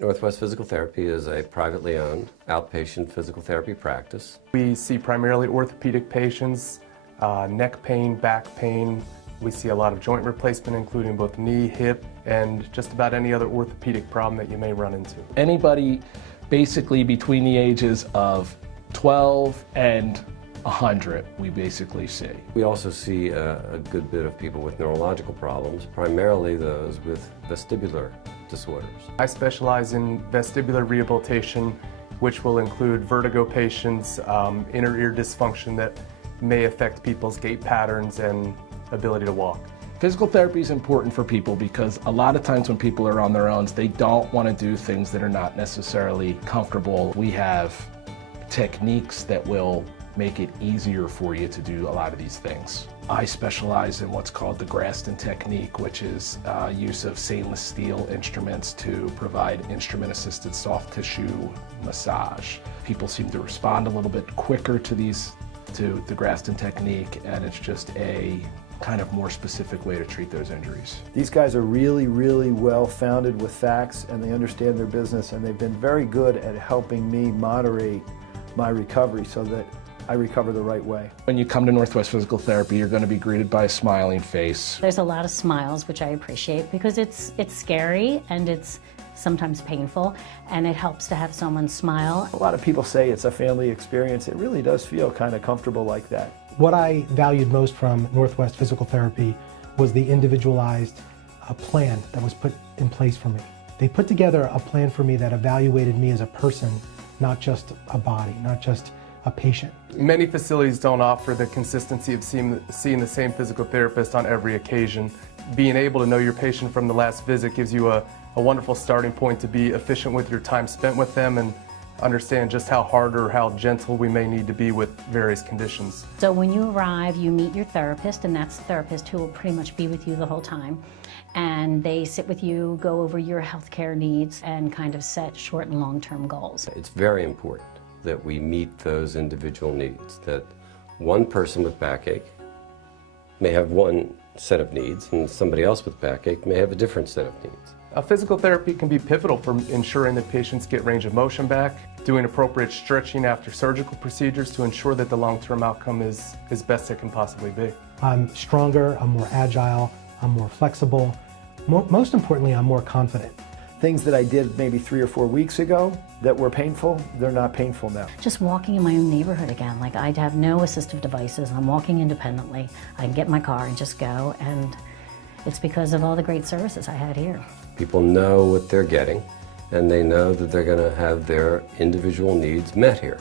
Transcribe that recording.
Northwest Physical Therapy is a privately owned outpatient physical therapy practice. We see primarily orthopedic patients, neck pain, back pain. We see a lot of joint replacement, including both knee, hip, and just about any other orthopedic problem that you may run into. Anybody basically between the ages of 12 and 100, we basically see. We also see a good bit of people with neurological problems, primarily those with vestibular disorders. I specialize in vestibular rehabilitation, which will include vertigo patients, inner ear dysfunction that may affect people's gait patterns and ability to walk. Physical therapy is important for people because a lot of times when people are on their own, they don't want to do things that are not necessarily comfortable. We have techniques that will make it easier for you to do a lot of these things. I specialize in what's called the Graston technique, which is use of stainless steel instruments to provide instrument-assisted soft tissue massage. People seem to respond a little bit quicker to the Graston technique, and it's just a kind of more specific way to treat those injuries. These guys are really, really well founded with facts, and they understand their business, and they've been very good at helping me moderate my recovery so that I recover the right way. When you come to Northwest Physical Therapy, you're going to be greeted by a smiling face. There's a lot of smiles, which I appreciate because it's scary and it's sometimes painful, and it helps to have someone smile. A lot of people say it's a family experience. It really does feel kind of comfortable like that. What I valued most from Northwest Physical Therapy was the individualized plan that was put in place for me. They put together a plan for me that evaluated me as a person, not just a body, not just a patient. Many facilities don't offer the consistency of seeing the same physical therapist on every occasion. Being able to know your patient from the last visit gives you a wonderful starting point to be efficient with your time spent with them and understand just how hard or how gentle we may need to be with various conditions. So when you arrive, you meet your therapist, and that's the therapist who will pretty much be with you the whole time. And they sit with you, go over your healthcare needs, and kind of set short and long-term goals. It's very important that we meet those individual needs, that one person with backache may have one set of needs and somebody else with backache may have a different set of needs. Physical therapy can be pivotal for ensuring that patients get range of motion back, doing appropriate stretching after surgical procedures to ensure that the long-term outcome is as best it can possibly be. I'm stronger, I'm more agile, I'm more flexible. Most importantly, I'm more confident. Things that I did maybe 3 or 4 weeks ago that were painful, they're not painful now. Just walking in my own neighborhood again, like I have no assistive devices, I'm walking independently. I can get in my car and just go, and it's because of all the great services I had here. People know what they're getting, and they know that they're going to have their individual needs met here.